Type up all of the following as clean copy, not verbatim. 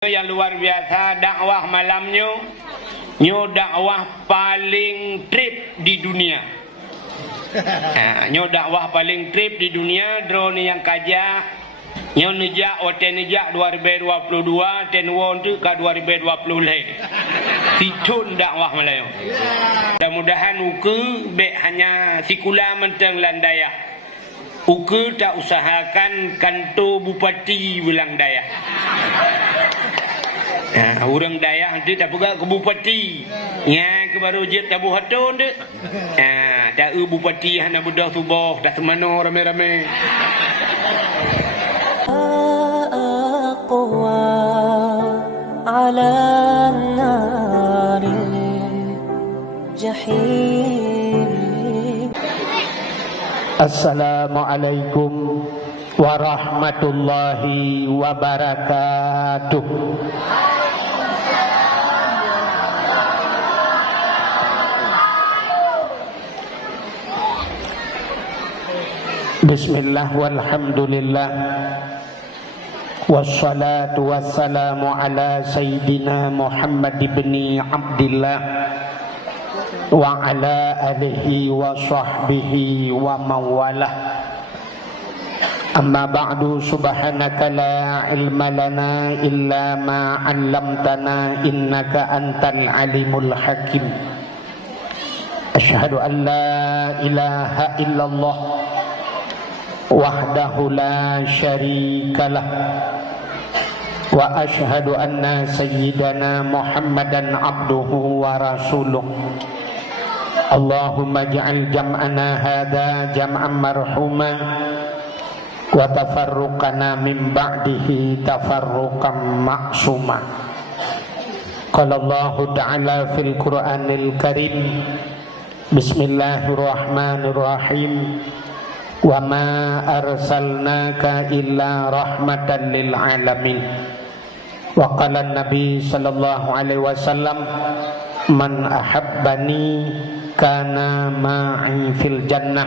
Yang luar biasa, dakwah malamnya nyo dakwah paling trip di dunia. Nyo dakwah paling trip di dunia. Drone yang kajak nyo nejak hotel nejak 2022 tenwon tu ke 2020 leh. Titun dakwah Melayu. Mudah-mudahan uku be hanya sikula menteng landaya. Uku tak usahakan kantor bupati Welang Dayak. Orang Dayak nanti tak pegang ke bupati. Ya, ke baru je tabu hatun tu. Tak bupati hana budak subuh dah semano rame-rame. Aqwa ala naril jahim. Assalamualaikum warahmatullahi wabarakatuh. Bismillah walhamdulillah wassalatu wassalamu ala sayyidina Muhammad ibn Abdillah wa ala alihi wa sahbihi wa mawalah. Amma ba'du, subhanaka la ilma lana illa ma 'allamtana innaka antal alimul hakim. Asyhadu an la ilaha illallah wahdahu la syarikalah wa asyhadu anna sayyidana Muhammadan abduhu wa rasuluh. Allahumma ja'al jam'ana hadha jam'an marhuma wa tafarruqana min ba'dihi tafarruqan ma'suma. Qala Allah ta'ala fil Qur'anil Karim, Bismillahirrahmanirrahim, wa ma arsalnaka illa rahmatan lil alamin. Wa qala Nabi sallallahu alaihi wasallam, man ahabbani kana ma'i fil jannah.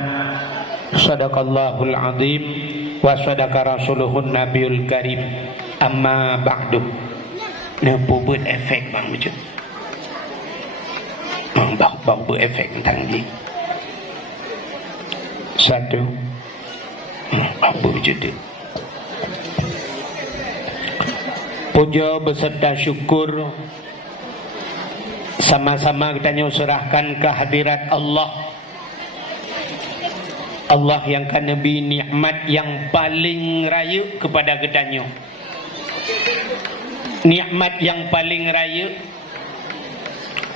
Sadaqallahul azim wa sadaqa rasuluhun nabiyul karim. Amma ba'du. Nah, buat efek bang macam. Bau berefek tentang dia. Satu, apa jadi? Puja beserta syukur sama-sama kita serahkan ke hadirat Allah. Allah yang kan Nabi nikmat yang paling raya kepada kita. Nikmat yang paling raya,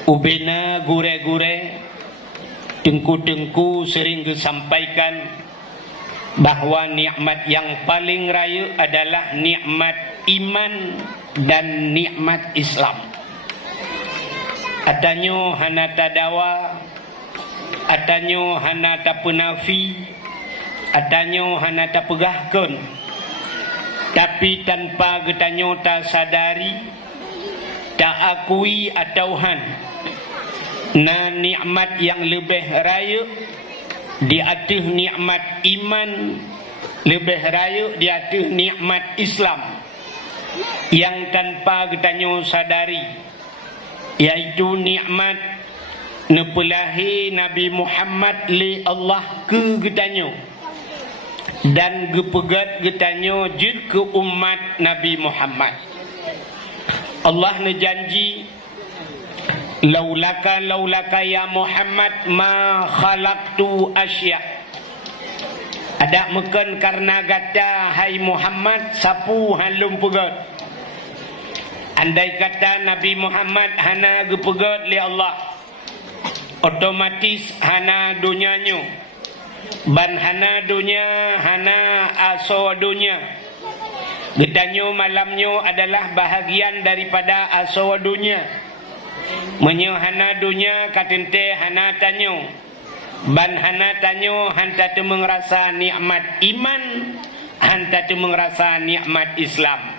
ubena gure-gure, tengku-tengku sering disampaikan bahawa nikmat yang paling raya adalah nikmat iman dan nikmat Islam. Atanyo hana tadawa, atanyo hana tapenafi, atanyo hana tapegahkan. Tapi tanpa getanyo tak sadari, tak akui atau na nikmat yang lebih raya di atas nikmat iman, lebih raya di atas nikmat Islam yang tanpa getanyo sadari, yaitu nikmat nepelahi Nabi Muhammad li Allah ke getanyo dan gepegat getanyo jid ke umat Nabi Muhammad. Allah nejanji, laulaka ya Muhammad ma khalaqtu asya. Ada meken karena kata hai Muhammad sapu halum pegat. Andai kata Nabi Muhammad hana gepegat li Allah, otomatis hana dunianyo. Ban hana dunia, hana aso dunia. Getanyo malamnyo adalah bahagian daripada aso dunia. Menyo hana dunia katente hana tanyo, ban hana tanyo hanta tu mengrasa nikmat iman, hanta tu mengrasa nikmat Islam.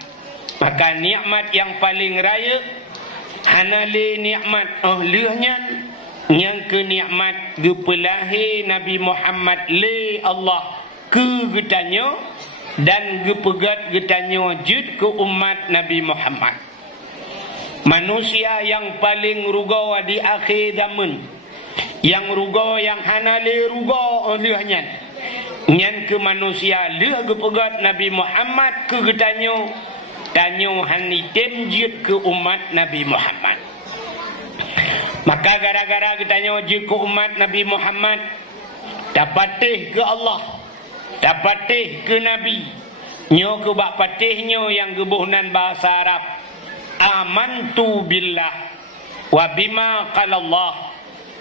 Maka nikmat yang paling raya hana le nikmat lehnya yang ke nikmat gepelahi Nabi Muhammad le Allah ke getanyo dan gepegat getanyo jud ke umat Nabi Muhammad. Manusia yang paling rugo di akhir zaman, yang rugo yang hanale rugo olehnya nyan ke manusia le gepegat Nabi Muhammad ke getanyo tanyo hanitem jit ke umat Nabi Muhammad. Maka gara-gara getanyo jit ke umat Nabi Muhammad dapatih ke Allah, dapatih ke Nabi, nyo ke bak patihnya yang gebuhnan bahasa Arab. Amantu billah wa bima qala Allah,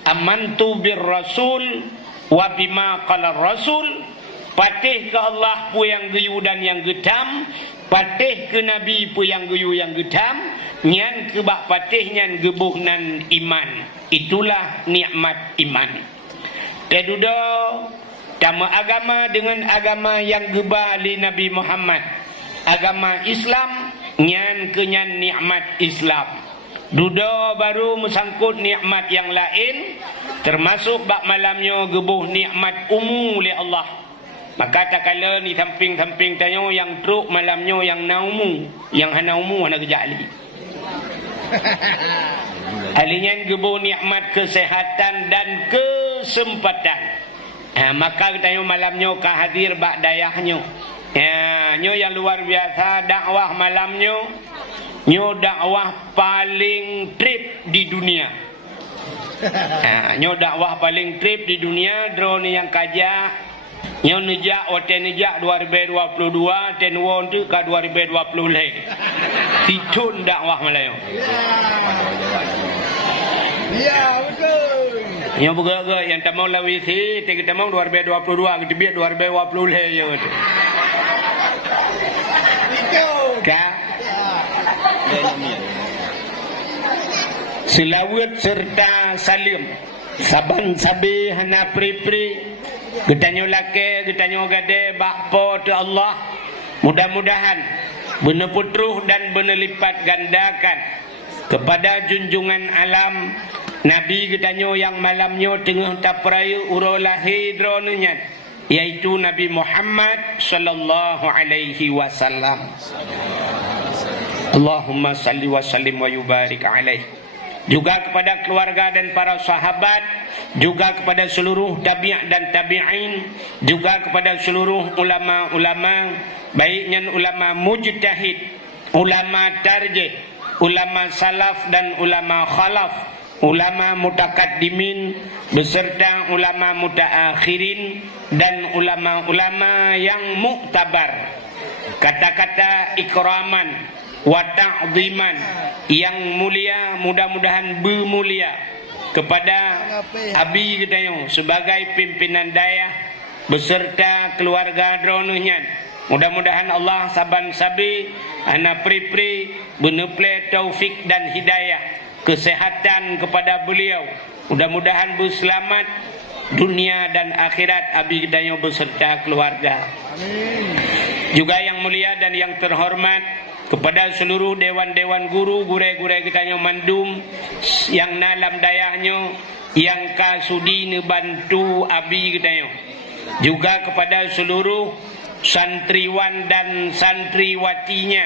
amantu bir rasul wa bima qala rasul. Patih ke Allah pu yang geyu dan yang gedam, patih ke Nabi pu yang geyu yang gedam, nyan ke bak patih nyan gebuhnan iman. Itulah nikmat iman. Tedudo tama agama dengan agama yang gebali Nabi Muhammad. Agama Islam nyan kenyan nikmat Islam. Dudo baru mesangkut nikmat yang lain, termasuk bak malamnya gebuh nikmat umum oleh Allah. Maka tak kala ni samping-samping tanyo yang truk malamnya yang naumu, yang hanaumu ana kejali. Alinyan gebuh nikmat kesehatan dan kesempatan. Maka tanyo malamnya ka hadir bak dayahnya. Nyo yang luar biasa dakwah malamnya, nyo dakwah paling trip di dunia. Nyo dakwah paling trip di dunia. Drone yang kajak nyo nejak hotel nejak 2022 ten won tu ka 2020 leh. Titun dakwah Melayu. Ya betul. Nyo bergerak yang tamau lawi si kita mau 2022 kita biar 2020 leh yo tu. Ka selawat serta salim saban sabi hana pri-pri getanyo lake getanyo gade bakpo tu Allah. Mudah-mudahan benar putruh dan benar lipat gandakan kepada junjungan alam Nabi getanyo yang malamnya tengah tapraya uro lahir dronenya, yaitu Nabi Muhammad sallallahu alaihi wasallam. Allahumma salli wa sallim wa yubarik alaih. Juga kepada keluarga dan para sahabat, juga kepada seluruh tabi'in dan tabi'in, juga kepada seluruh ulama-ulama, baiknya ulama mujtahid, ulama tarjih, ulama salaf dan ulama khalaf, ulama mutakaddimin beserta ulama mutaakhirin dan ulama-ulama yang muktabar. Kata-kata ikraman wa ta'ziman yang mulia, mudah-mudahan bermulia kepada abi gedayo sebagai pimpinan dayah beserta keluarga dronenya. Mudah-mudahan Allah saban sabi ana pri-pri beneple taufik dan hidayah kesehatan kepada beliau. Mudah-mudahan berselamat dunia dan akhirat abi gedayo beserta keluarga. Amin. Juga yang mulia dan yang terhormat kepada seluruh dewan-dewan guru, gure-gure kita yang mandum yang nalam dayahnya yang kasudi bantu abi kita yang. Juga kepada seluruh santriwan dan santriwatinya.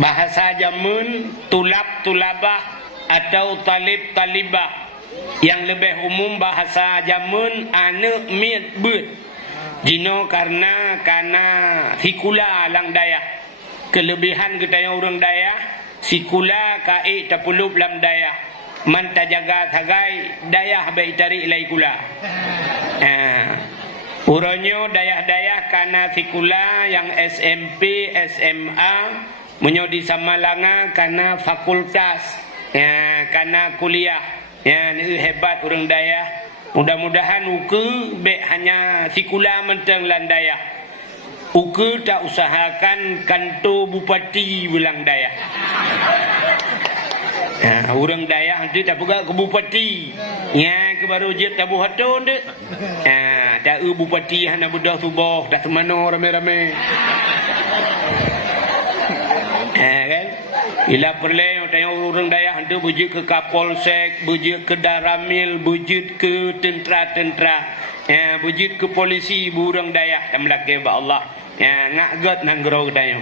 Bahasa jamun tulab-tulabah atau talib-talibah. Yang lebih umum bahasa jamun anak mit bet. Jino karena fikula lang dayah. Kelebihan kita yang orang dayah sikula kai tapulup lam dayah man tajaga tagai dayah baik tarik lai kula. Uronyo dayah-dayah kana sikula yang SMP SMA menyo di Samalanga kana fakultas kana kuliah ni hebat orang dayah. Mudah-mudahan uke be hanya sikula menteng lan dayah. Uke tak usahakan kantor bupati ulang dayah. Orang dayah nanti tak pegang ke bupati. Ya ke baru je tak buat hatun dek. Tak bupati hana bedah subuh dah semano rame-rame. Kan? Ila perle tanya orang dayah nanti bujut ke Kapolsek, bujut ke Daramil, bujut ke tentera-tentera. Bujut ke polisi burung dayah dan melaki ba Allah. Ya, ngagot nanggro katanya.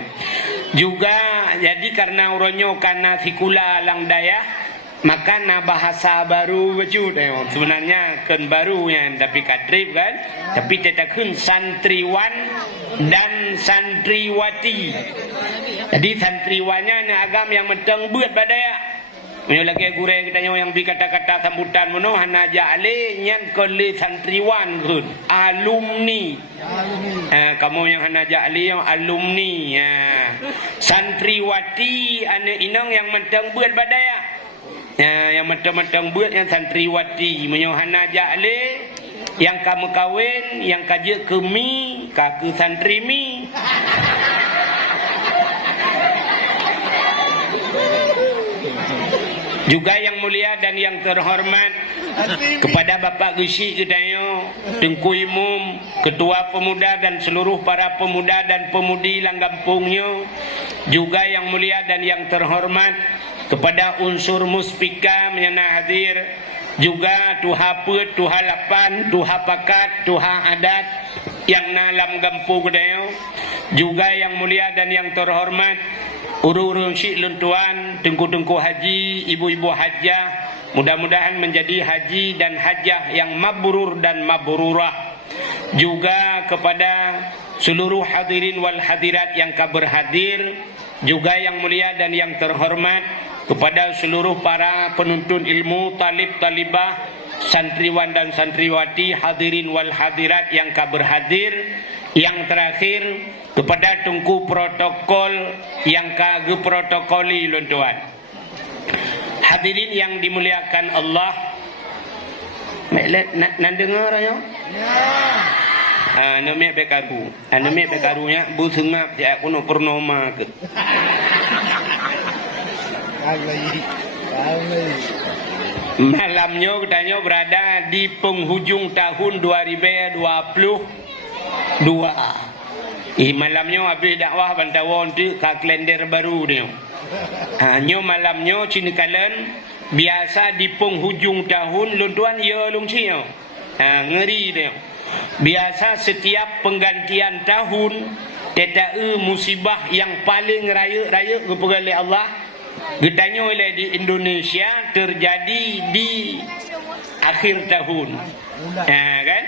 Juga jadi karena uronyo karena sikula lang daya, maka na bahasa baru becu tengok. Sebenarnya kan baru yang tapi katrip kan, tapi tetakun santriwan dan santriwati. Jadi santriwannya ni agam yang menteng buat badaya. Menyo lagi gure katanya yang bi kata-kata sambutan mono hana jale nyan kole santriwan kun alumni. Kamu yang hana jale yang alumni. Santriwati ane inong yang menteng buat badaya. Yang menteng-menteng buat yang santriwati. Menyo hana jale yang kamu kawin yang kaje kemi kaku santrimi. Juga yang mulia dan yang terhormat kepada Bapak Gusi Gedayo, Tengku Imum, Ketua Pemuda dan seluruh para pemuda dan pemudi Langgampungnya. Juga yang mulia dan yang terhormat kepada unsur muspika menyana hadir. Juga Tuha Put, Tuha Lapan, Tuha Pakat, Tuha Adat yang nalam Gampung Gedayo. Juga yang mulia dan yang terhormat uru-uru syik luntuan, tengku-tengku haji, ibu-ibu hajah, mudah-mudahan menjadi haji dan hajah yang mabrur dan mabrurah. Juga kepada seluruh hadirin wal hadirat yang berhadir, juga yang mulia dan yang terhormat kepada seluruh para penuntut ilmu, talib-talibah, santriwan dan santriwati, hadirin wal hadirat yang berhadir. Yang terakhir kepada tungku protokol yang kage protokoli luntuan. Hadirin yang dimuliakan Allah. Nak dengar ayo? Ya. Nama bekaru. Nama bekarunya bu sengap ya kuno purnoma ke. Malamnya katanya berada di penghujung tahun 2022. Malamnya habis dakwah bantawon tu ka kalender baru dia. Nyo malamnya cini kalen biasa di penghujung tahun luntuan ya lungcio. Ngeri dia. Biasa setiap penggantian tahun tetapi musibah yang paling raya-raya kepada Allah getanya oleh di Indonesia terjadi di akhir tahun. Kan?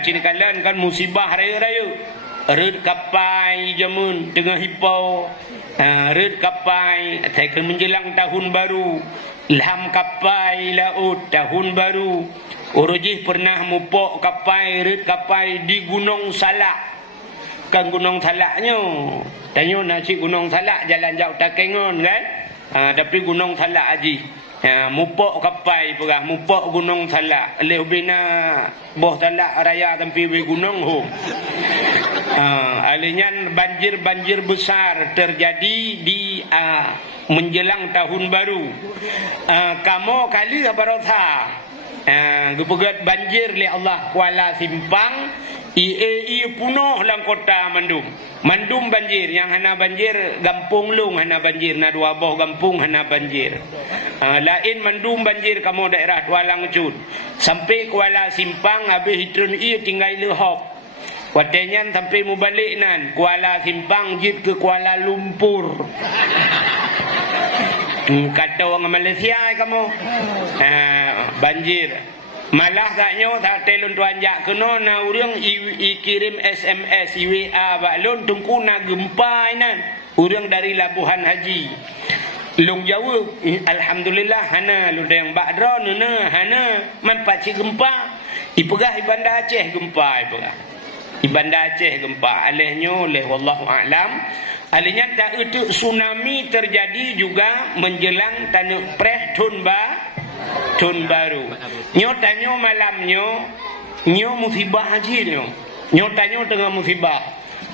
Cini kalian kan musibah raya-raya. Red kapai jamun tengah hipau. Red kapai saya menjelang tahun baru. Ilham kapai laut tahun baru. Urujih pernah mupok kapai red kapai di Gunung Salak. Kan Gunung Salaknya. Tanya nasi Gunung Salak jalan jauh Takengon kan. Tapi Gunung Salak aji. Mupok kapai perah mupok Gunung Salak leh bina boh Salak raya tempi we gunung hom. Alinyan banjir besar terjadi di menjelang tahun baru. Kamu kali abarosa gepegat banjir li Allah Kuala Simpang IAI punuh lang kota Mandum banjir yang hana banjir Gampung Lung hana banjir na dua boh Gampung hana banjir. Lain Mandum banjir kamu daerah Tualang Cud sampai Kuala Simpang habis hitrun tinggal lehop. Watenyan sampai mubalik nan Kuala Simpang jit ke Kuala Lumpur. Kata orang Malaysia kamu banjir. Malah taknya tak telon tuan jak kena na urang kirim SMS WA baklon tungku na gempa inan urang dari Labuhan Haji long Jawa alhamdulillah hana lu yang bakra nuna hana manfaat si gempa ipegah ibanda Aceh gempa ibanda Aceh gempa alehnya leh wallahu a'lam. Alihnya tak itu tsunami terjadi juga menjelang tanuk preh tahun baru. Nyo tanyo malamnya nyo musibah haji nyo tanyo tengah musibah.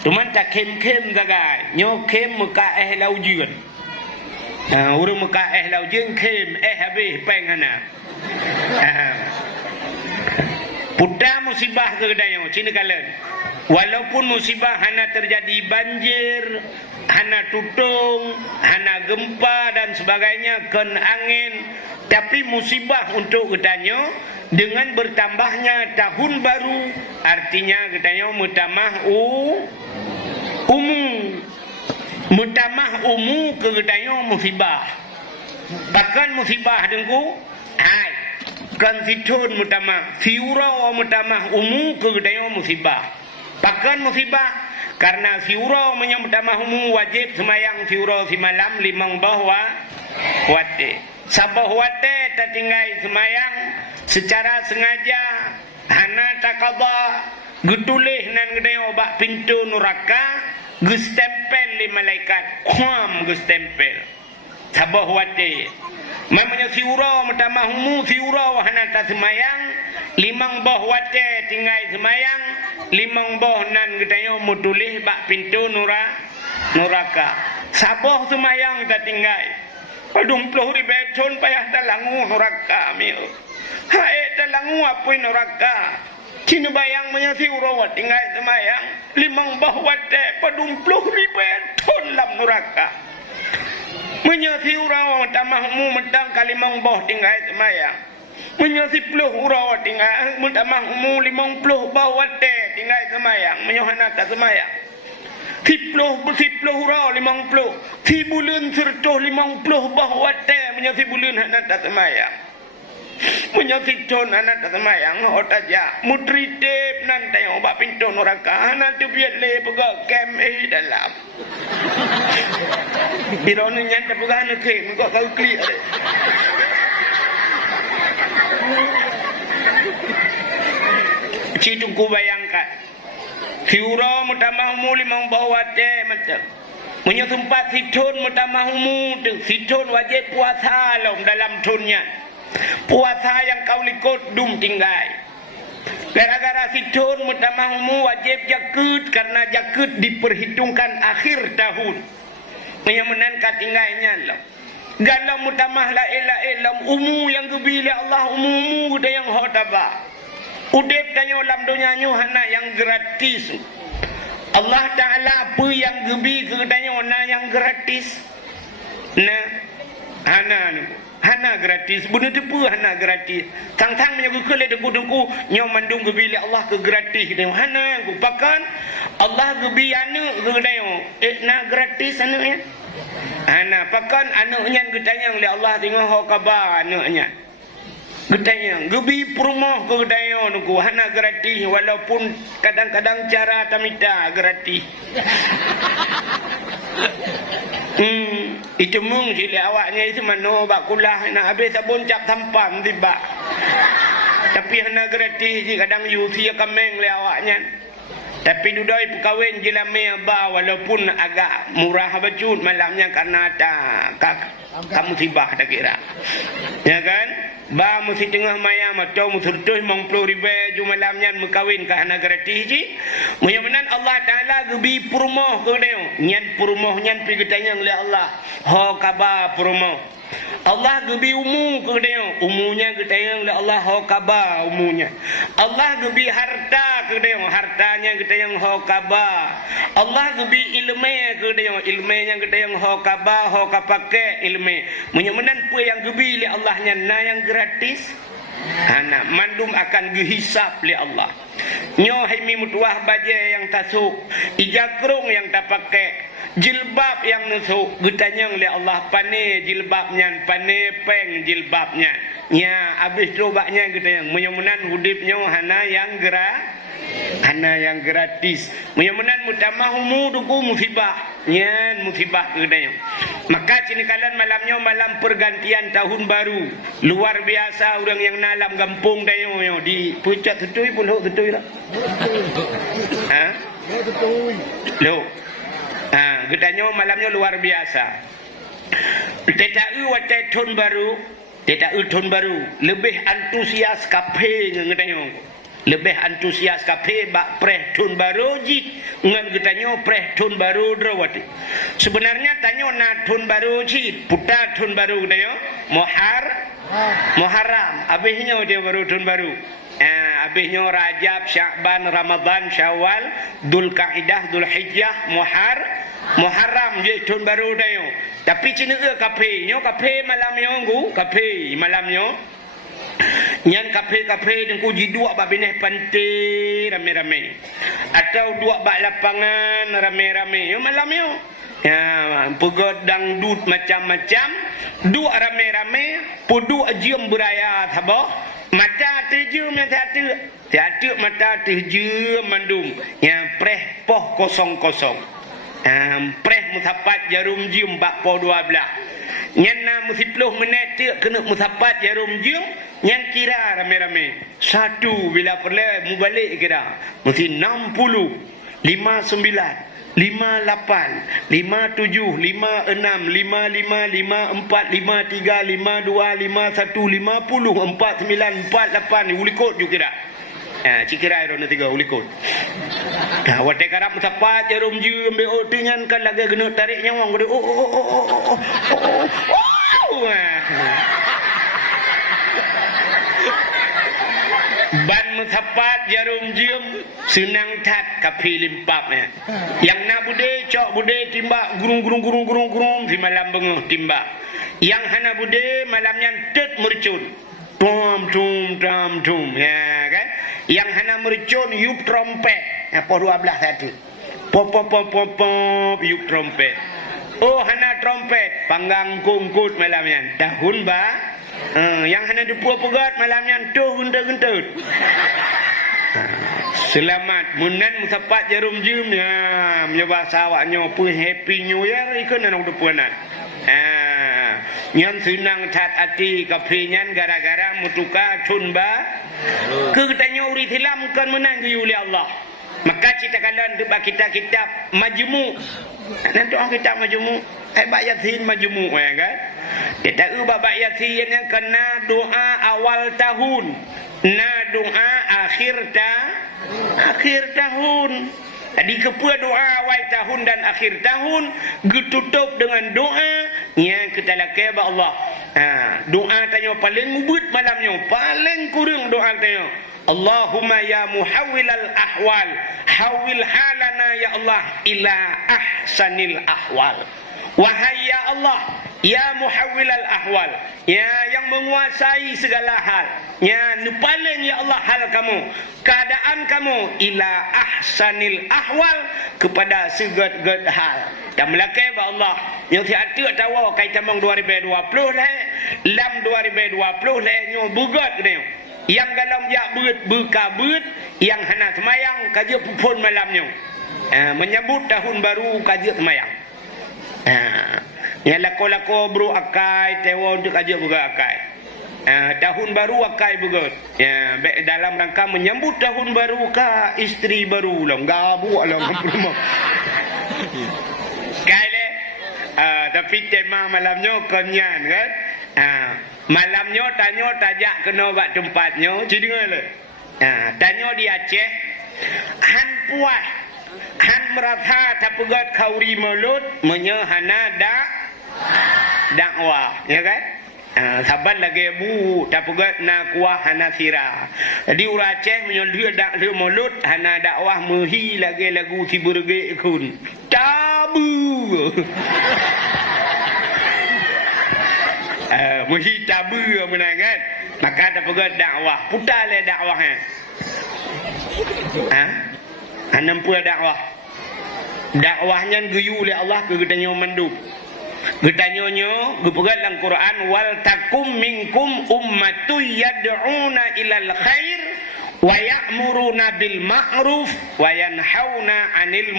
Cuman tak kem-kem zagai. Nyo kem muka laujian. Urang muka laujian kem habis pengana. Putra musibah ke kedai cina kalen. Walaupun musibah hana terjadi banjir, hana tutung, hana gempa dan sebagainya, ken angin, tapi musibah untuk katanya dengan bertambahnya tahun baru, artinya katanya mutamah Umu mutamah umu kegedayo musibah. Bahkan musibah dengku hai kan situn mutamah siura mutamah umu kegedayo musibah. Bahkan musibah karena siura mutamah umu wajib semayang siura si malam limang bahwa wate. Sabah wate tertinggal semayang secara sengaja hana takaba getulih nan gedayo bak pintu neraka gustempel li malaikat kuam gustempel sabah wate memangnya siura mutamahmu siura wahana ta semayang limang boh wate tinggal semayang limang boh nan gedayo mutulih bak pintu neraka sabah semayang ta tinggal padung puluh ribeton payah talangu neraka mil hae talangu apoi neraka Cina bayang menyasi urawat tinggal semayang limang bahwat padumpluh ribeton lam neraka menyasi urawat tamahmu mentang kalimang bah tinggal semayang menyasi puluh urawat tinggal mentamahmu limang puluh bahwat tinggal semayang menyohana tak semayang sipluh uraw limang puluh si bulan sertuh limang puluh bahwat menyasi bulan hana tak semayang menyakit con anak semayang otaja mutritip nanti obat pintu neraka anak tu biar le pegak kem dalam birone nyanta pegak anak kem kau kau clear citu ku bayangkan kiura mutamahmu limang bawate macam menyesumpat situn mutamahmu situn wajib puasa dalam tunnya puasa yang kau likut dum tinggal gara-gara situn mutamahmu wajib jakut karena jakut diperhitungkan akhir tahun menyamanan katinggalnya lah galau mutamah la ila ilam umu yang gebili Allah umumu udah yang hodaba udep danyo lam donyanyo hana yang gratis Allah Ta'ala apa yang gebi kedanyo na yang gratis na hana gratis bunuh tepu hana gratis tang-tang menyagu kele deku-deku nyom mandung gebili Allah ke gratis dia hana aku pakan Allah gebi anu gedayo na gratis anunya hana pakan anunya gedanya oleh Allah tengok ho kabar anunya gedanya gebi perumah ke gedayo nuku hana gratis walaupun kadang-kadang cara tamita gratis itu mung sila awaknya itu mano bak kulah nak habis sabun cap sampam tiba tapi hana gratis je kadang yusi kameng le awaknya tapi dudoi perkahwin jila me ba walaupun agak murah bacut malamnya karena ada kamu sibah tak kira ya kan ba mesti tengah mayam atau musurtuh mong 10,000 ju malamnya mekawin ka hana gratis ji muyaman Allah Taala gebi purmoh ke deu nyan purmoh nyan pigetanya oleh Allah ho kaba purmoh Allah gebi umu ke deu umunya getayang oleh Allah ho kaba umunya Allah gebi harta ke deu hartanya getayang ho kaba Allah gebi ilmu ke deu ilmunya getayang ho kaba ho kapake ilmu muyaman pu yang gebi oleh Allahnya na yang gratis anak mandum akan dihisap oleh Allah nyo himi mutuah baje yang tasuk ijakrung yang tak pakai jilbab yang nusuk getanya oleh Allah pane jilbabnya pane peng jilbabnya nya habis robaknya getanya menyemenan hudipnya hana yang gratis menyemenan mutamahmu duku musibah nyan musibah getanya maka cini kalian malamnya malam pergantian tahun baru luar biasa orang yang nalam kampung dayo di pucat tutui puluh tutui lah ha tutui lo ha getanya malamnya luar biasa TTU wate tahun baru lebih antusias kafe ngetanya lebih antusias kafe bak preh tahun baru ji ngan getanya preh tahun baru drawati sebenarnya tanyo na tahun baru ji putar tahun baru getanya Muharram habisnya dia baru tahun baru habisnya Rajab Sya'ban Ramadan Syawal Dzulqa'dah Dzulhijjah Muharram je tahun baru dayo tapi cina ke kafe malamnya nggu kafe malamnya Nyan kafe-kafe dengku jidua bak bineh pantai rame-rame. Atau dua bak lapangan rame-rame. Yo malam yo. Ya, pegot dangdut macam-macam. Dua rame-rame, pudu ajium beraya thabah. Mata terjum yang tiada mata terjum mandum. Yang preh poh kosong-kosong. Preh musapat jarum jium bak poh 12. Nyana musipluh menit kena musapat jarum jium. Yang kira rame-rame. Satu bila perlu mubalik kira. Mesti 60, 59, 58, 57, 56, 55, 54, 53, 52, 51, 50, 49, 48 ni ulikot juga kira. Cikira air warna 3 ulikot. Wadah karap musapat jarum jium ambil otingan kan lagi kena tarik nyawang. Ban musapat jarum jium senang tat kapi limpapnya. Yang nak bude cok bude timbak gurung di malam benguh timbak. Yang hana bude malamnya tet mercun. Tum ya kan. Yang hana mercun yup trompet. Apa 12 satu. Pop yup trompet. Oh hana trompet panggang kungkut malamnya. Tahun ba yang hana dupua pegat malamnya tuh gentut. Selamat munan musapat jarum jium ya menyoba sawaknya pu happy new year ikut nang dupuanan. Nyan senang tat ati kafinyan gara-gara mutuka tunba ke tanya uri tilam kan menang ke oleh Allah. Maka kita kalian tu kita kitab majmu. Nanti orang kitab majmu. Bab Yasin majmu ya kan. Kita ubah bab Yasin yang kena doa awal tahun. Na doa akhir tahun. Jadi kepada doa awal tahun dan akhir tahun ditutup dengan doa yang kita lakukan kepada Allah. Doa tanya paling mubut malamnya, paling kurang doa tanya. Allahumma ya muhawwilal ahwal, hawil halana ya Allah ila ahsanil ahwal. Wahai ya Allah, ya muhawwilal ahwal, ya yang menguasai segala hal, ya paling ya Allah hal kamu, keadaan kamu ila ahsanil ahwal kepada segala hal. Dan melakai ba Allah yang tiada tahu kaitan 2020 lah, lam 2020 lah nyo bugat ni. Yang dalam jak berkabut, yang hana semayang kaji pupun malamnya. Menyambut tahun baru kaji semayang. Yang lako-lako bro akai tewa untuk kaji buka akai. Tahun baru akai bugat. Dalam rangka menyambut tahun baru ka isteri baru lah. Gabu lah rumah. Kali tapi tema malamnya konyan kan. Malamnya tanya tajak kena buat tempatnya jadi ngala. Tanya di Aceh han puas han merasa tapegat kauri mulut menyehana dakwah ya kan. Saban lagi bu tapegat na kuah hana sirah. Jadi urang Aceh menyolih dak le mulut hana dakwah mehi lagi lagu si berge kun. Tabu. Mesti tabu menangan. Maka tak pegat dakwah. Putar le dakwahnya. Nampu dakwah. Dakwahnya guyu oleh Allah ke getanya mandub. Getanya nyo gepegat dalam Quran wal takum minkum ummatu yad'una ilal khair wa ya'muruna bil ma'ruf wa yanhauna 'anil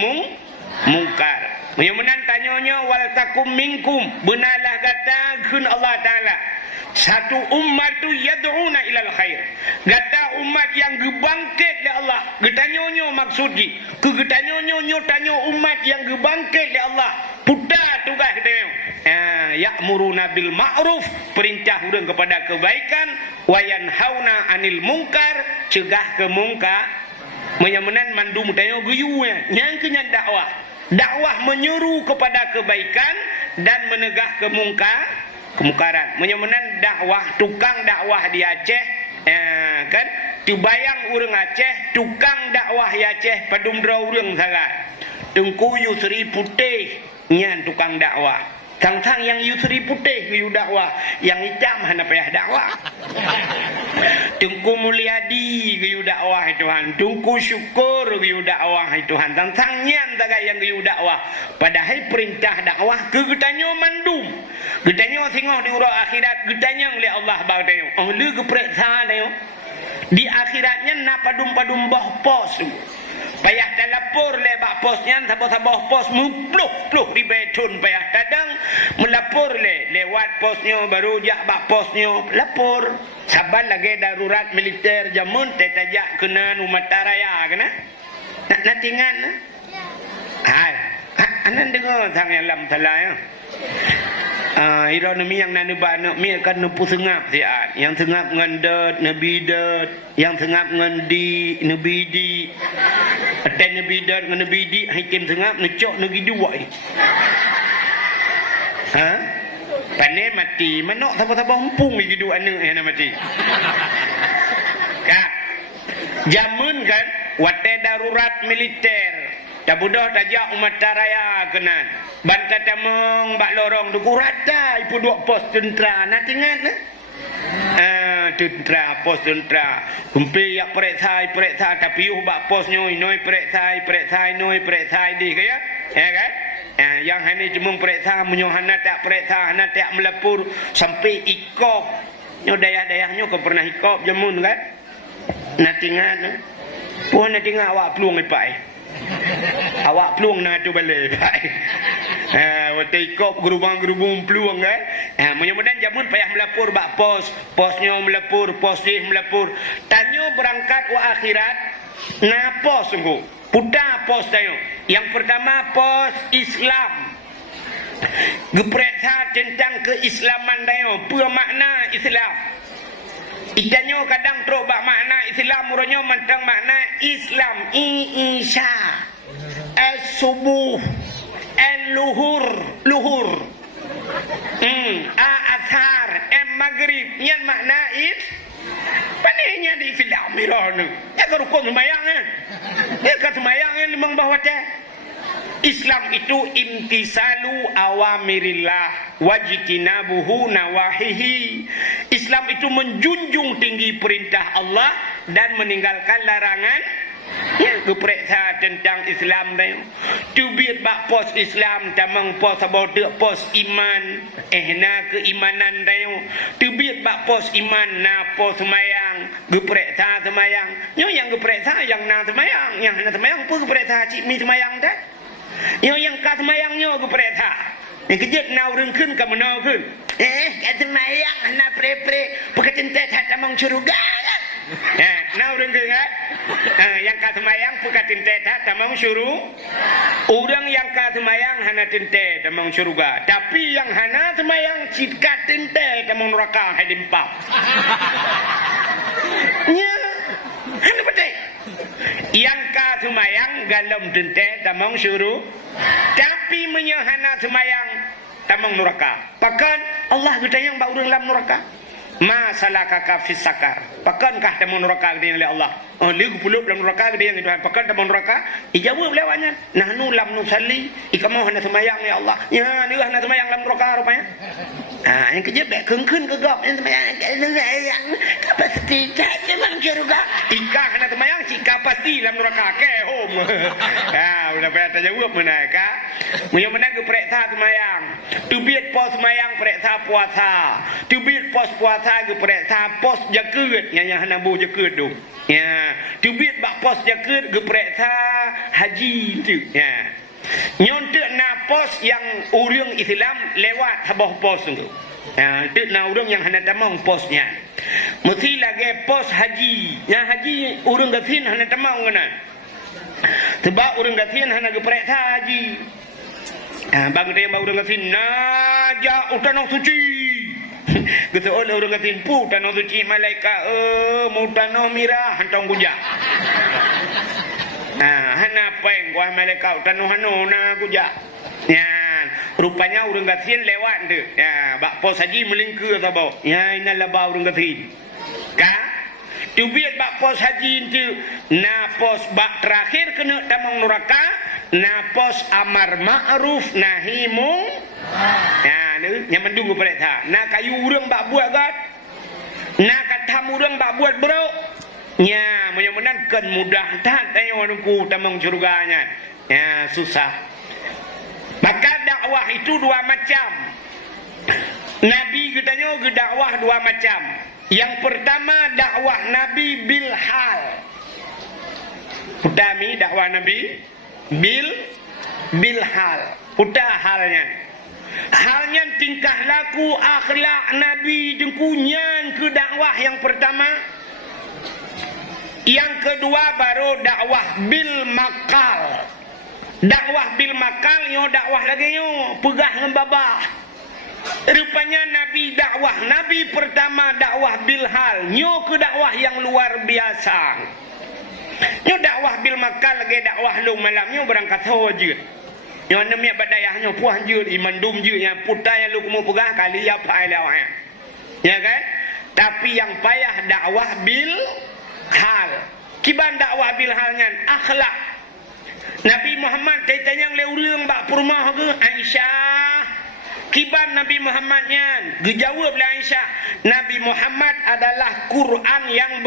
munkar. Menyamanan tanyanya wal takum minkum benarlah kata kun Allah Taala satu umat tu yad'una ilal khair. Kata umat yang gebangkit le Allah. Getanyonyo maksudi. Ke getanyonyo tanya umat yang gebangkit le Allah. Putar tugas dia. Ya'muruna bil ma'ruf, perintah urang kepada kebaikan, wa yanhauna 'anil munkar, cegah ke munkar. Menyamanan mandum tanya guyunya. Yang kenyan dakwah. Dakwah menyeru kepada kebaikan dan menegah kemungkaran. Menyamanan dakwah tukang dakwah di Aceh kan dibayang urang Aceh tukang dakwah di Aceh padum dra urang sangat. Tengku Yusri Putih nyan tukang dakwah. Tang-tang yang yusri putih ke dakwah, yang hitam hana payah dakwah. Tungku Mulyadi ke dakwah Tuhan, tungku syukur ke dakwah Tuhan. Tang-tang nyan taga yang ke dakwah. Padahal perintah dakwah ke getanyo mandum. Getanyo tengok di urang akhirat, getanyo oleh Allah bang tayo. Oh lu ke periksa tayo. Di akhiratnya na padum-padum boh pos. Payah telapor le bak posnya sabah-sabah pos mupluh-pluh di betun payah kadang melapor le lewat posnya baru jak bak posnya lapor saban lagi darurat militer jamun tetajak kena Umata Raya kena nak tingan hai anan dengar sang yang lam salah ya ironomi yang nanu bana mi akan nempu sengap siat yang sengap ngan det nabi det yang sengap ngan di nabi di aten nabi det ngan nabi di hakim sengap necok negi dua ni ha pane mati manok sabah-sabah empung lagi dua anak yang mati kak jamun kan wate darurat militer dah budak tajak Umata Raya kena ban kata mong bak lorong du kurata ipu dua pos tentera nak ingat nah tentera pos tentera kumpi yak periksa tapi bak posnya inoi periksa inoi periksa di kaya ya kan yang hani cuma periksa menyohana tak periksa hana tak melapor sampai ikop nyo dayah-dayahnya kau pernah ikop jamun kan nak ingat nah puan nak ingat awak peluang ipai awak peluang nak tu balik waktu ikut gerubang-gerubung peluang mudah-mudahan jamun payah melapor bak posnya melapor pos dia melapor tanya berangkat wa akhirat na pos sungguh putar pos tanya yang pertama pos Islam geperiksa tentang keislaman tanya apa makna Islam ikannya kadang teruk bak makna Islam urutnya mentang makna Islam Isya as-subuh al-luhur a-athar maghrib yang makna is panenya di Islam ironu ya ka rukun sembahyang ya ka sembahyang limang bahwa Islam itu imtisalu awamirillah wajtinabuhu nawahihi. Islam itu menjunjung tinggi perintah Allah dan meninggalkan larangan. Ya, keperiksa tentang Islam dah. Tubit bak pos Islam tamang pos sabodek pos iman. Na keimanan dah. Tubit bak pos iman na pos semayang. Keperiksa semayang. Yang keperiksa yang na semayang. Yang na semayang pun keperiksa cik mi semayang dah. Yang ka semayangnya keperiksa. Yang kejut na urang kun ka menau kun. Ka semayang na pre-pre pekecentet hat tamang syurga. Nah urang kun kan? Yang ka semayang pekecentet hat tamang syuru. Urang yang ka semayang hana tente tamang syurga. Tapi yang hana semayang cika tente tamang neraka hai dimpap. Nya hana betul. Yang ka semayang galom tente tamang syuru tapi menyahana semayang tamang neraka. Pakan Allah kita yang bau dalam neraka. Ma salakaka fis sakar. Pakankah tamang neraka gede oleh Allah? Oh ligu puluh dalam neraka gede yang Tuhan. Pakan tamang neraka? Ijawab lewatnya. Nahnu lam nusalli. Ikamu hana semayang ya Allah. Ya ni hana semayang dalam neraka rupanya. Yang kejap dak keun kegap yang semayang kapasiti cak memang syurga. Ika hana semayang si kapasiti dalam neraka ke home. Udah pada jawab menaka. Mudah-mudahan ke periksa semayang. Tubit pos semayang periksa puasa. Tubit pos puasa ke periksa pos jakut yang hana bu jakut tu. Ya, tubit bak pos jakut ke periksa haji tu. Ya. Nyontek na pos yang urang Islam lewat habah pos tu. Tek na urang yang hana tamang posnya. Mesti lagi pos haji. Yang haji urang gasin hana tamang kena. Sebab urang gasin hana geperiksa haji. Bang dia bau urang gasin najak utanong suci. Kata orang gasin pu tanong suci malaikat mu tanong mirah hantong gujak. Hana peng kuah malaikat tanuh hanu na kuja. Ya, rupanya urang gasin lewat tu. Ya, bak pos haji melingkar sabau. Ya, ina labau urang gasin. Ka? Tubit bak pos haji tu na pos bak terakhir kena tamang neraka, na pos amar ma'ruf nahi ni yang mendung pada tha na kayu urang bak buat gat na katam urang bak buat bro nya mudah-mudahan kan mudah tak tayo ku tamang surganya ya susah. Maka dakwah itu dua macam. Nabi katanya dakwah dua macam. Yang pertama dakwah Nabi bil hal. Utami dakwah Nabi bil hal. Uta halnya. Halnya tingkah laku akhlak Nabi jengkunyan ke dakwah yang pertama. Yang kedua baru dakwah bil makal. Dakwah bil makal yo dakwah lagi yo pegah dengan babah. Rupanya Nabi dakwah Nabi pertama dakwah bil hal, nyo ke dakwah yang luar biasa. Nyo dakwah bil makal lagi dakwah lu malam nyo berangkat saja. Nyo nemi badayah nyo puah je iman dum je yang putai lu kemu pegah kali apa ai lawah. Ya kan? Tapi yang payah dakwah bil hal. Kiban dakwah bil halnya akhlak. Nabi Muhammad tanya le urang bak perumah ke Aisyah. Kiban Nabi Muhammad nyan, dijawablah Aisyah, Nabi Muhammad adalah Quran yang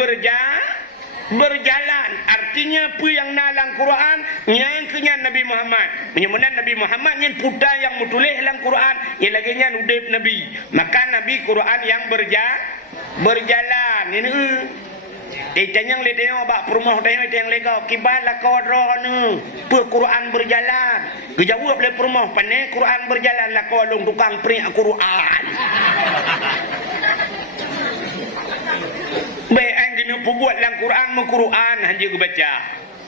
berjalan. Artinya apa yang nalang Quran yang kenya Nabi Muhammad. Menyebutkan Nabi Muhammad nyan putra yang mutulis dalam Quran, ia lagi nyan udip Nabi. Maka Nabi Quran yang berjalan. Ini tanyang le tengok bak perumah tengok tengok le kau kibat la kau drone pe Quran berjalan kejawab le perumah pane Quran berjalan la kau long tukang print Quran be ang gini buat lang Quran mu Quran hanya ku baca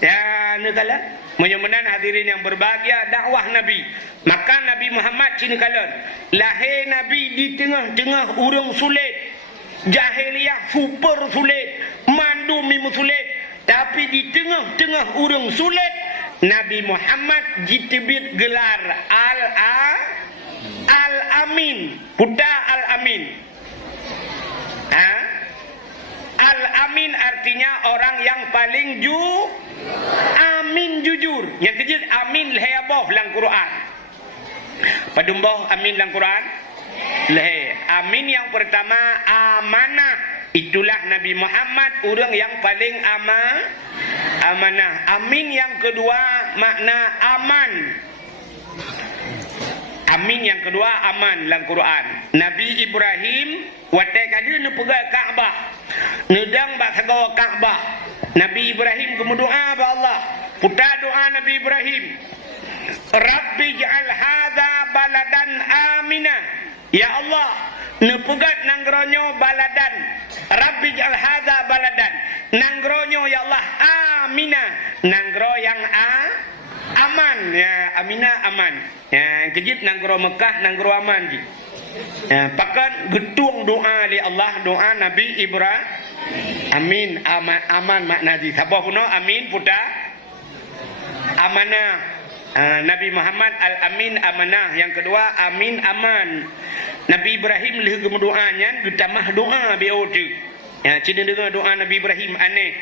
ya nekala menyamanan hadirin yang berbahagia dakwah Nabi. Maka Nabi Muhammad sini kalon lahir Nabi di tengah-tengah urang sulit jahiliyah super sulit, mandu mimu sulit, tapi di tengah-tengah urang sulit Nabi Muhammad ditebit gelar Al-Amin, putra Al-Amin. Al-Amin artinya orang yang paling amin jujur. Yang kejut amin lehaboh lang Quran. Padumboh amin lang Quran. Amin yang pertama amanah. Itulah Nabi Muhammad orang yang paling amanah. Amin yang kedua makna aman. Amin yang kedua aman dalam Quran. Nabi Ibrahim watai kali ni pegang Kaabah. Nedang bak sagawa Kaabah. Nabi Ibrahim kemudoa ba Allah. Puta doa Nabi Ibrahim. Rabbi ja'al hadza baladan amina. Ya Allah, nepegat nanggronyo baladan. Rabbi ja'al hadza baladan. Nanggronyo ya Allah amina. Nanggro yang aman. Ya, amina aman. Ya, kejit nanggro Mekah, nanggro aman ji. Ya, pakan getung doa li Allah, doa Nabi Ibrahim. Amin, aman makna ji. Sabah kuno amin puta amanah. Nabi Muhammad Al-Amin amanah. Yang kedua amin aman. Nabi Ibrahim leh doanya getamah doa beodu. Ya, cina dengar doa Nabi Ibrahim aneh.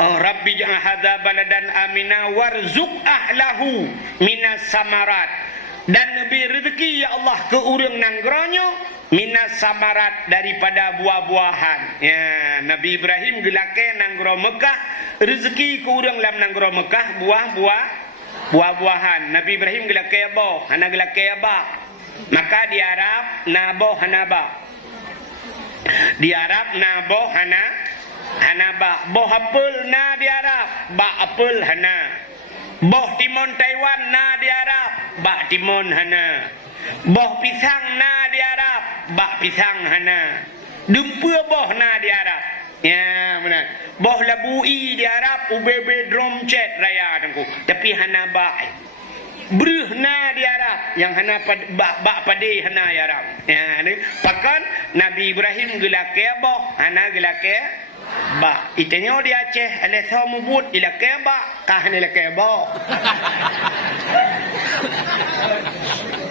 Rabbi ja'al hadza baladan amina warzuq ahlahu minas samarat. Dan lebih rezeki ya Allah ke urang nanggronyo minas samarat daripada buah-buahan. Ya, Nabi Ibrahim gelake nanggro Mekah, rezeki ke urang lam nanggro Mekah buah-buahan. Nabi Ibrahim gelake abo, hana gelake aba. Maka di Arab nabo hanaba. Di Arab nabo hanaba. Boh apel na di Arab, ba apel hana. Boh timun Taiwan na di Arab, ba timun hana. Boh pisang na di Arab, ba pisang hana. Dempua boh na di Arab. Ya benar. Boh labui di Arab UBB drum chat raya tengku. Tapi hana ba. Bruh na di Arab yang hana ba pade hana di Arab. Ya ni pakan Nabi Ibrahim gelake boh, hana gelake ba. Itanya di Aceh ale samubut ilake ba, kah ni lake ba.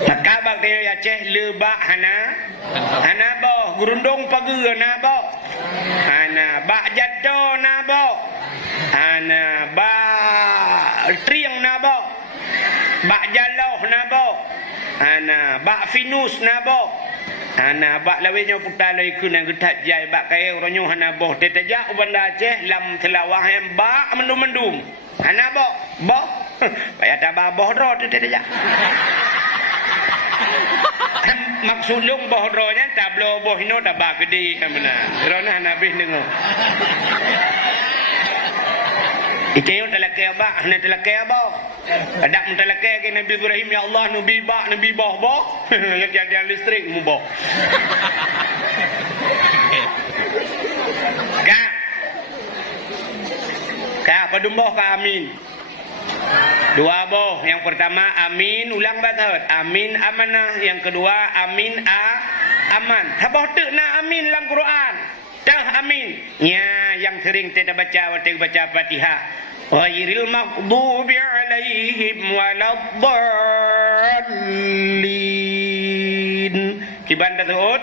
Maka bak dia Aceh leba hana ba, gurundong pagi hana ba. Hana ba jaddo na ba. Hana ba triang na ba. Bak jaloh na ba. Ana bak finus nabo. Ana bak lawenya putalai kuna getat jai bak kai ronyo hana boh tetajak banda Aceh lam telawah yang bak mendum-mendum. Ana boh. Payah tabah boh ro tetajak. Maksud lung boh ronya tablo boh ino tabah gede kan benar. Rona hana habis dengar. Ikayo talakai abah, hana talakai abah. Adak mentalakai ke Nabi Ibrahim, ya Allah, Nabi bak, Nabi boh. Yang listrik mu boh. Kak padumboh ka amin. Dua boh. Yang pertama amin ulang batat. Amin amanah. Yang kedua amin aman. Haboh tu na amin dalam Quran. Dah amin. Ya yang sering kita baca waktu baca Fatihah. Ghairil maghdubi alaihim waladdallin. Kibanda tuut.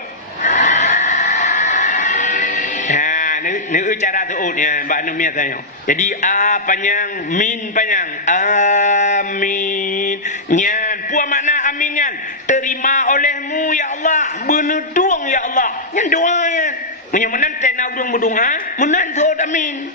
Ni cara tuutnya Mbak Numia tanya. Jadi a panjang, min panjang. Amin. Nyan, puan makna amin nyan. Terima olehmu ya Allah, benutung ya Allah. Nyan doa nyan. Yang menantai na urang berdoa, menantai amin.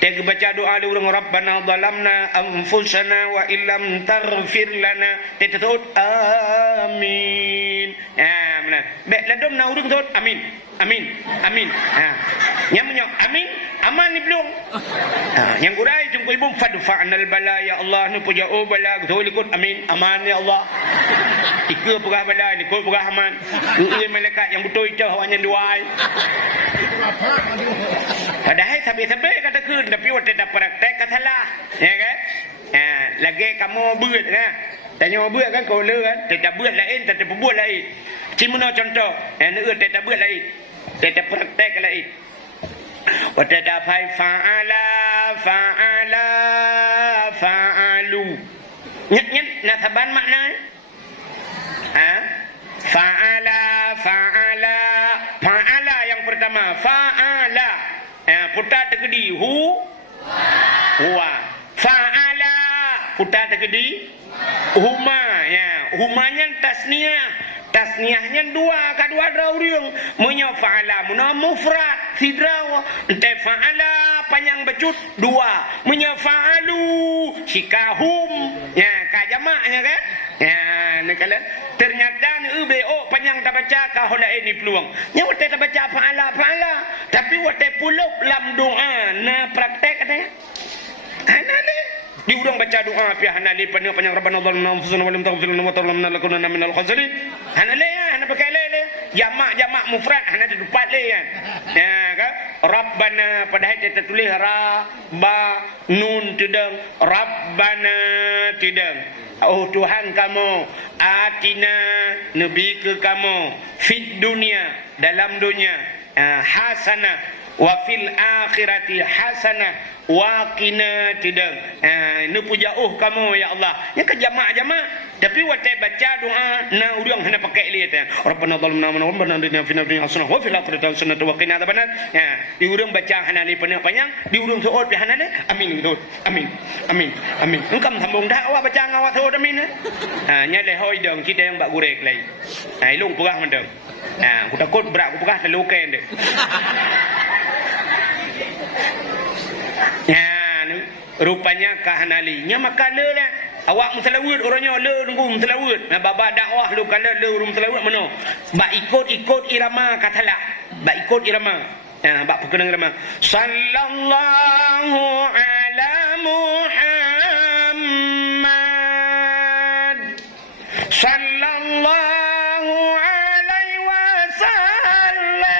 Dia baca doa di urang Rabbana zalamna anfusana wa illam taghfir lana. Dia tuut amin. Ha, benar. Baik ladom na urang tuut amin. Amin. Ha. Yang menyok amin, aman ni belum. Yang kurai jumpa ibu fadfa'nal bala ya Allah ni puja oh bala betul ikut amin, aman ya Allah. Ika pegah bala ni ikut pegah aman. Ui malaikat yang betul itu hanya duai. Padahal sampai-sampai kata kun tapi waktu dah praktek kata salah. Ya kan? Lagi kamu buat kan? Tanya buat kan kau le kan? Tak buat lain, tak berbuat lain. Cimuna contoh, ni tak buat lain. Tak praktek lain. Watada fa'alu. Nyet nasaban makna. Fa'ala yang pertama. Fa'ala. Putar terkedi huwa. Fa'ala. Putar terkedi huma. Ya, humanya tasniah. Tasniahnya dua, kedua drauriung. Menyo fa'ala muna mufrad sidraw. Ente fa'ala panjang becut dua. Menyo fa'alu sikahum. Ya, ka jamaknya kan? Ya, nakala ternyata ni UBO panjang tak baca ka hola ini peluang. Nya wate tak baca fa'ala. Tapi wate pulup lam doa na praktek katanya. Ana ni di urang baca doa pihak hanali panjang rabbana zalamna anfusana wa lam taghfir lana wa tarhamna lanakunanna minal khasirin. Hanale hana pakai le jamak mufrad hana ada empat le kan. Ya kan? Rabbana padahal kita tulis ra ba nun tidang rabbana tidang. Oh Tuhan kamu atina nabi ke kamu fid dunia dalam dunia hasanah wa fil akhirati hasanah wa qina tidang. Ini puja kamu ya Allah. Yang ke jamak tapi waktu baca doa na urang hana pakai lihat ya. Rabbana zalamna wa rabbana atina fid dunya hasanah wa fil akhirati hasanah wa qina adzabannar. Ya, di urang baca hana li panjang, di urang suot pi hana le. Amin betul. Amin. Engkam sambung dakwah baca ngawat suot amin. Nya le hoi dong kita yang bak gurek lai. Ilung pegah mendeng. Aku takut berak aku pegah terlalu ken deh. Ya, rupanya kahanalinya maka le lah. Awak musalawut orangnya le nunggu musalawut. Baba dakwah lu kala le urung musalawut mano. Bak ikut irama katalah. Bak ikut irama. Bak perkenang irama. Sallallahu ala Muhammad. Sallallahu alaihi wasallam.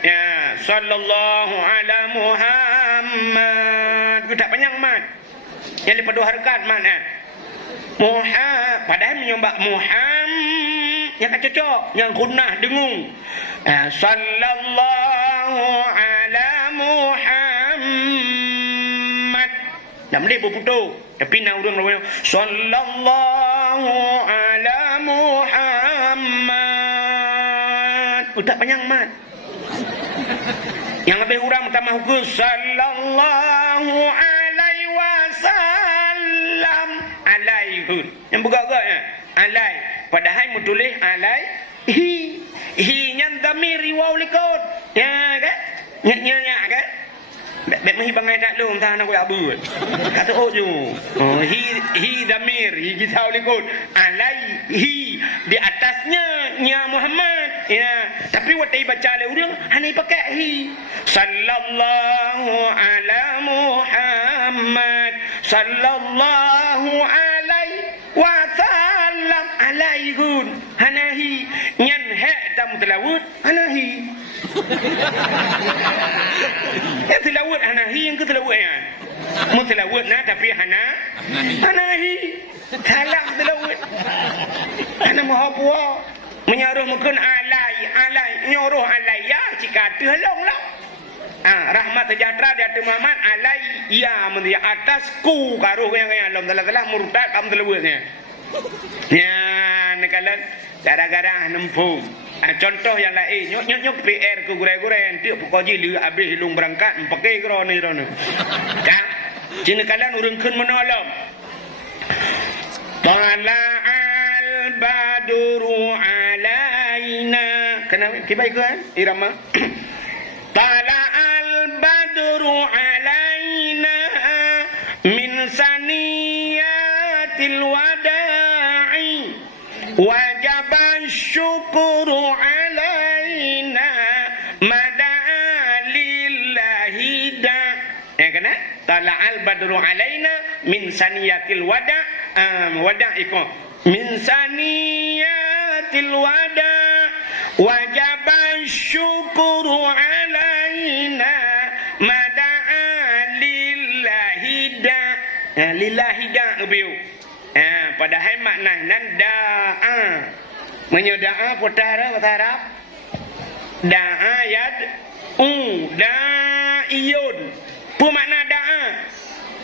Ya, sallallahu ala Muhammad. Tak panjang mat. Yang lepas dua harakat mana? Padahal menyembah Muhammad yang tak cocok, yang gunnah dengung. Sallallahu ala Muhammad. Tak boleh berputus. Tapi nak urang lawan sallallahu ala Muhammad. Tak panjang mat. Yang lebih urang pertama hukum sallallahu alaihi wasallam alaihun. Yang bergerak-gerak alai. Padahal mu tulis alai hi. Hi nya dhamir riwaw likut. Ya kan? Nya kan? Bek mesti bangai tak lu entah nak abu. Kata ju. Oh hi dhamir hi kisau likut. Alaihi di atasnya nya Muhammad. Ya, tapi waktu baca le urang hanai pakai hi. Sallallahu ala Muhammad sallallahu alaihi wa sallam alaihun hanahi nyan hak tam telawut hanahi. Ya tilawut hanahi yang ke tilawut ya. Mu tilawut nah tapi hanahi. Kalam tilawut. Ana maha puas menyaruh mungkin alai nyuruh alai ya jika terlonglah. Rahmat sejahtera di atas Muhammad alai ya mendia atasku karuh yang Allah telah murtad kamu telawutnya. Ya nekalan gara-gara nempung. Contoh yang lain nyok PR ku gurai-gurai nanti pokoji lu habis hilung berangkat pakai krone rono. Kan? Cina kalian urang keun menolong. Tala al-badru alaina. Kenapa? Kibai ke kan? Irama. Tala al-badru alaina min saniyatil wada'i wajib syukru alaina mada'alillahi da. Ya kena? Tala al-badru alaina min saniyatil wada' wada' ikut min saniyatil wada' wajib syukru alaina mada'alillahi da. Lillahi da ubiu. Padahal maknanya da'a. Menyoda'a putara bahasa Arab. Da'a yad da'iyun. Apa makna da'a?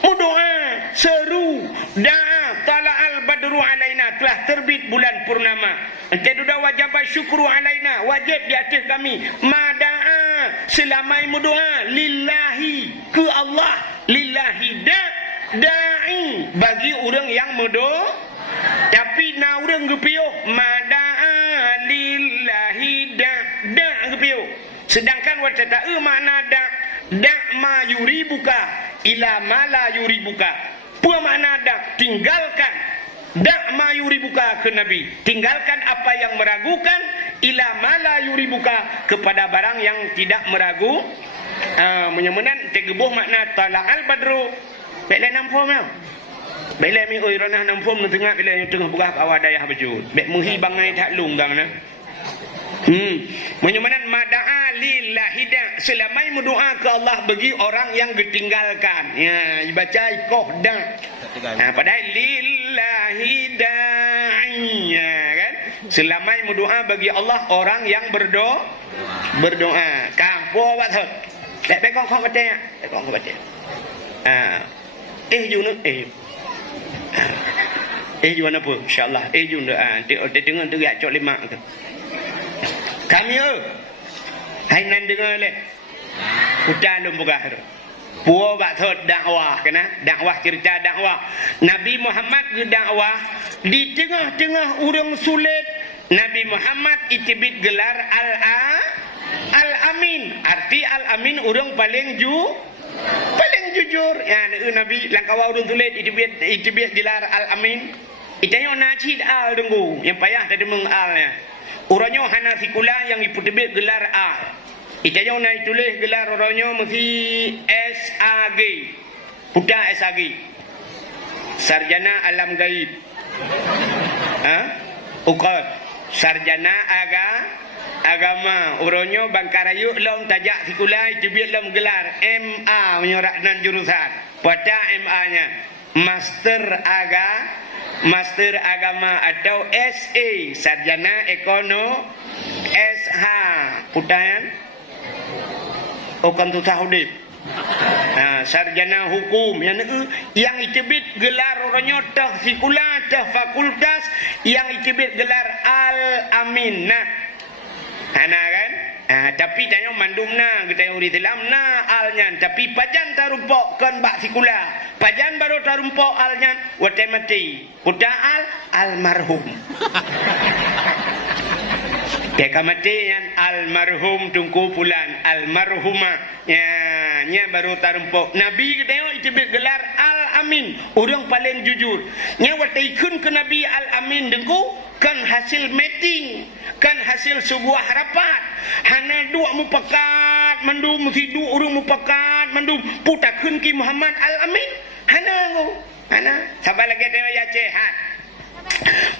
Doa, seru, da'a tala'al badru alaina, telah terbit bulan purnama. Jadi dah wajib syukru alaina, wajib di atas kami. Mada'a selamai doa lillahi ke Allah, lillahi da'i bagi orang yang berdoa. Tapi na orang gepiuh mada'a lillahi da gepiuh. Sedangkan wajah ta'u makna da' ma yuribuka ila ma la yuribuka. Apa makna da'? Tinggalkan. Da' ma yuribuka ke Nabi. Tinggalkan apa yang meragukan ila ma la yuribuka kepada barang yang tidak meragu. Menyemenan tegebuh makna tala'al badru. Baiklah nampung tau. Baiklah mi oi ranah nampung nu tengah bila yang tengah berah awal dayah baju. Baik muhi bangai tak lunggang na. Menyemenan mada'a lillahi da, selamai berdoa ke Allah bagi orang yang ditinggalkan. Ya, dibaca ikoh da. Padahal lillahi da'i, ya kan? Selamai berdoa bagi Allah orang yang berdoa. Kampur buat tu. Tak pekong kau baca ya. Pekong kau baca. Jun Jun apa? InsyaAllah Jun dengar teriak cok lemak tu. Kami hai nan dengar le. Hutan lum bugah tu. Puo bak thot dakwah kena, dakwah cerita dakwah. Nabi Muhammad ke dakwah di tengah-tengah orang sulit. Nabi Muhammad itibit gelar Al-Amin. Arti Al-Amin orang paling jujur. Ya Nabi langkawa orang sulit itibit gelar Al-Amin. Itanya najid al denggu, yang payah tadi mengalnya. Orangnya hana fikula yang itibit gelar al. Itanya naik tulis gelar orangnya mesti SAG. Putra SAG. Sarjana Alam Gaib. Ukot. Sarjana agama. Orangnya Bangkarayu lom tajak fikula itibit lom gelar MA menyoraknan jurusan. Pada MA-nya Master Agama atau SA Sarjana Ekono SH Putayan Okam tu Saudi. Sarjana Hukum yang itibit gelar orangnya tah fikula tah fakultas yang itibit gelar Al-Amin. Nah kan Tapi tanya mandumna kita uri dalam na alnyan tapi pajan tarumpok kan bak sikula pajan baru tarumpok alnyan wate mati uta almarhum Keka mati yang almarhum tungku pulan almarhumah nya baru tarumpok Nabi kita itu gelar al-amin orang paling jujur nya wate ikun ke Nabi al-amin dengku kan hasil meeting kan hasil sebuah rapat hana dua mupakat mandum mesti dua orang mupakat mandum putakun ki Muhammad al-amin hana sabar lagi tengok ya cehat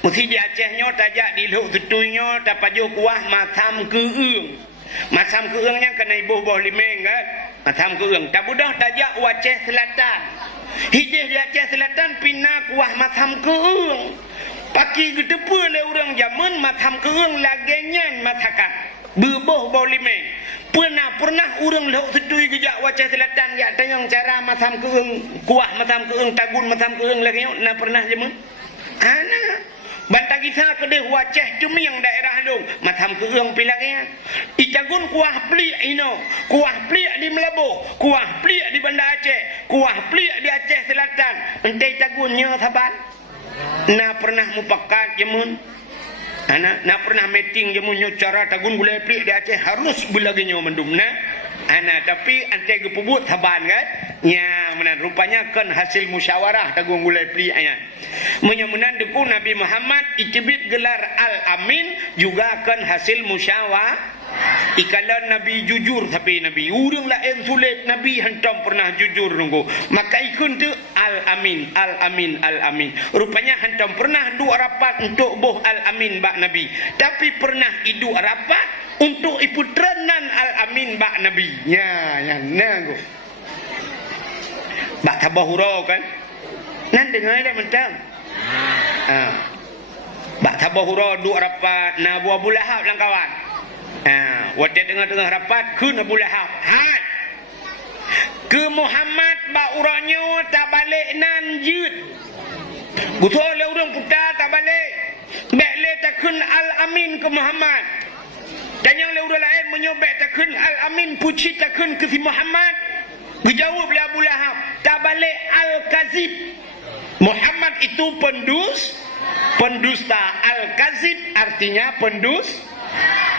mesti di Acehnya tajak di luk tutuynya tapajuh kuah matam keung masam keungnya kena ibu boh limeng kan matam keung tak budah tajak Aceh Selatan hijih di Aceh Selatan pina kuah matam keung paki gedepa le orang zaman matam keung lagenyan matakan beboh boh limeng pernah orang luk tutui kejak Aceh Selatan ya tanyang cara matam keung kuah matam keung tagun matam keung lagi na pernah zaman ana bantang kisah kedeh Aceh cumi yang daerah dong matam keung pilangnya itagun kuah plik ino kuah plik di Melabuh kuah plik di Banda Aceh kuah plik di Aceh Selatan ente tagunnya saban na pernah mupakat jemun ana pernah meeting jemunnya cara tagun gulai plik di Aceh harus belaginya mendumna tapi ante gepubut saban kan nya menan rupanya kan hasil musyawarah tagung gulai pli aya menyemenan deku Nabi Muhammad itibit gelar al-amin juga kan hasil musyawarah ikalan Nabi jujur tapi Nabi urang lain sulit Nabi hantam pernah jujur nunggu maka ikun tu al-amin rupanya hantam pernah dua rapat untuk boh al-amin bak Nabi tapi pernah idu rapat untuk iputranan al-amin bak Nabi ya yang nanggu bak tabahura kan nan dengar dah mentang bak tabahura dua rapat na Abu Lahab lang kawan waktu tengah-tengah rapat ke Abu Lahab ke Muhammad bak urangnya tak balik nan jut betul le urang putar tak balik bek le takun al-amin ke Muhammad dan yang le urang lain menyobek takun al-amin puci takun ke si Muhammad dijawab le Abu Lahab tak balik al-kazib Muhammad itu pendusta al-kazib artinya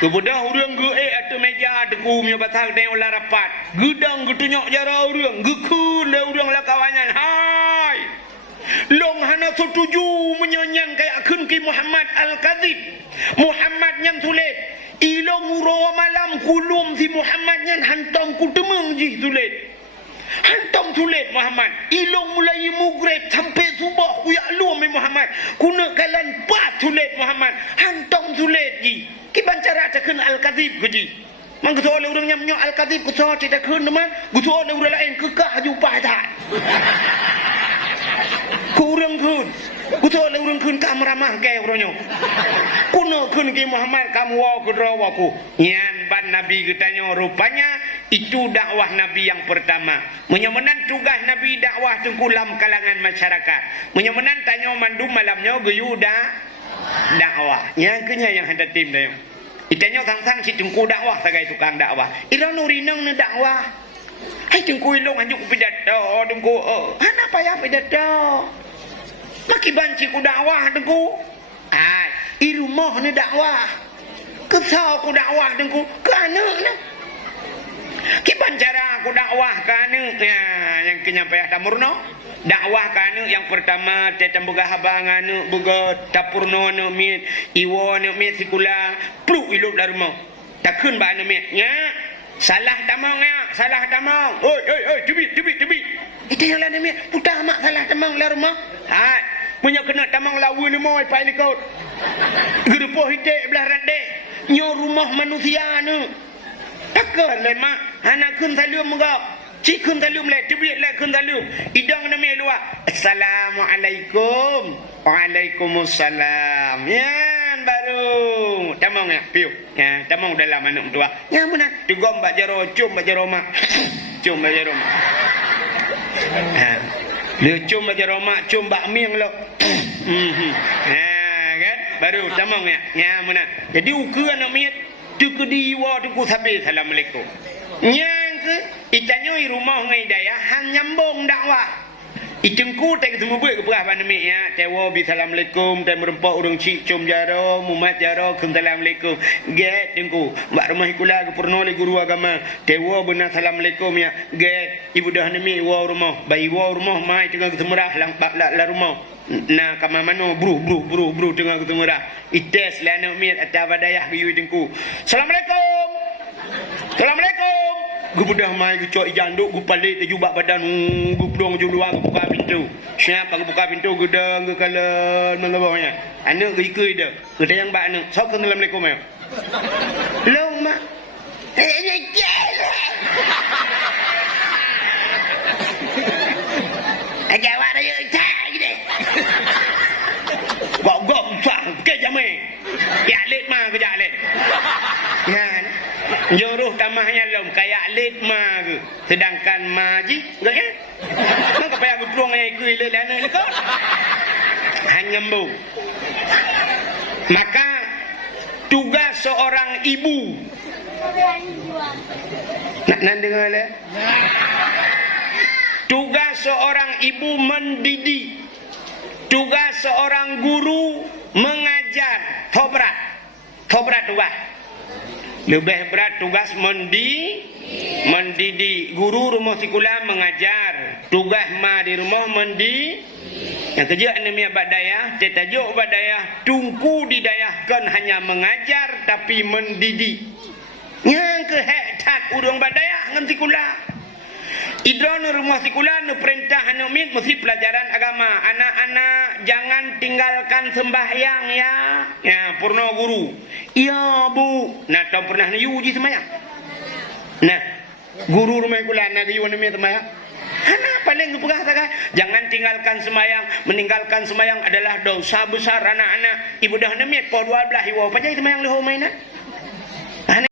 kemudian orang ge atau meja deku punya batal dengan olah rapat gedang getunyok jara orang gekun le orang la kawanyan hai long hana setuju menyanyan kayak akun ki Muhammad al-kazib Muhammad yang tulis ilong uro malam kulum si Muhammad yang hantam ku demeng ji tulis hantam tulis Muhammad ilong mulai mugrib sampai subuh ku yak lu Muhammad kuna kalan pat tulis Muhammad hantam tulis ji ki bancara takun al-kazib ku ji mang kuto le urang nyamnyo al-kazib kuto tidak kun teman kuto le urang lain kekah jupah tak kurang kun kuto le urang kun kamramah ke uronyo kuno kun ki Muhammad kamu wa kudrawaku nyan ban nabi getanyo rupanya itu dakwah nabi yang pertama menyemenan tugas nabi dakwah tengkulam kalangan masyarakat menyemenan tanyo mandum malamnya geyuda dakwah yang kenya yang hendak tim dah itanya sang-sang si tengku dakwah sebagai tukang dakwah ira nurinang na dakwah hai tengku ilong anjuk pidato tengku hana payah pidato maki banci ku dakwah tengku i rumah ni dakwah kesal ku dakwah tengku ke anak na ki bancara ku dakwah ke anak yang kenya payah tamurno dakwah kana yang pertama tetem boga habang anu boga tapurno anu mit iwo anu mit sikula pluk ilup dari rumah takun ba anu mit nya salah tamang oi tebit itu yang lain mit putar mak salah tamang la rumah punya kena tamang lawu ni moi pai likot gerupo hite belah rande nyo rumah manusia anu takkan le mak anak kun salum mogak cikun talum le tebit le kun talum idang na me luwa assalamualaikum waalaikumsalam yan baru tamang ya piu ya tamang dalam anak tua ya mana tugom bak jaro cum bak jaro mak cum bak jaro mak le cum bak jaro mak cum bak mieng lo kan baru tamang ya mana jadi ukur anak miet tu ke diwa tu ku sabi assalamualaikum. Nyang ke itanyo i rumah ngai daya hang nyambung dakwah. Itengku tak ketemu buat ke perah pandemik ya. Tewa bi assalamualaikum, tem merempak urang cik cum jaro, mumat jaro, assalamualaikum. Get tengku, mbak rumah ikula ke purno le guru agama. Tewa benar assalamualaikum ya. Get ibu dah nemi wa rumah. Bayi wa rumah mai tengah ketemu dah lang la rumah. Nah kama mano bro tengah ketemu dah. Ites la nak miat atas badayah ke yu tengku. Assalamualaikum. Assalamualaikum. Gu budah mai gu cok janduk gu palit gu jubak badan gu pedong ju luar gu buka pintu. Siapa gu buka pintu gu deng gu kala melawanya. Anak gu ikut dah. Gu tayang bak anak. Sok assalamualaikum ya. Long mak. Aja awak raya cak gini. Gok cak ke jamai. Ya lit mah ke jak lit. Kan. Juruh tamahnya lom kayak lit ma ke. Sedangkan maji enggak ya? Maka payah berpeluang yang ikut lit lana ni kau. Hanya mbau. Maka tugas seorang ibu. Nak dengar le? Tugas seorang ibu mendidik. Tugas seorang guru mengajar. Tobrat tugas. Lebih berat tugas mendidik. Guru rumah sekolah mengajar. Tugas ma di rumah mendidik. Yang kerja anemia badayah, tetajuk badayah tungku didayahkan hanya mengajar tapi mendidik. Yang ke hektak urang badayah ngan sekolah. Idron rumah sekolah nu perintah anu mit mesti pelajaran agama. Anak-anak jangan tinggalkan sembahyang ya. Ya, purna guru. Ya, Bu. Nah, tak pernah uji sembahyang. Nah, guru rumah sekolah nak yu anu mit sembahyang. Anak paling gepegah tak? Jangan tinggalkan sembahyang. Meninggalkan sembahyang adalah dosa besar anak-anak. Ibu dah nemit po 12 iwa. Apa jadi sembahyang leuh mainan?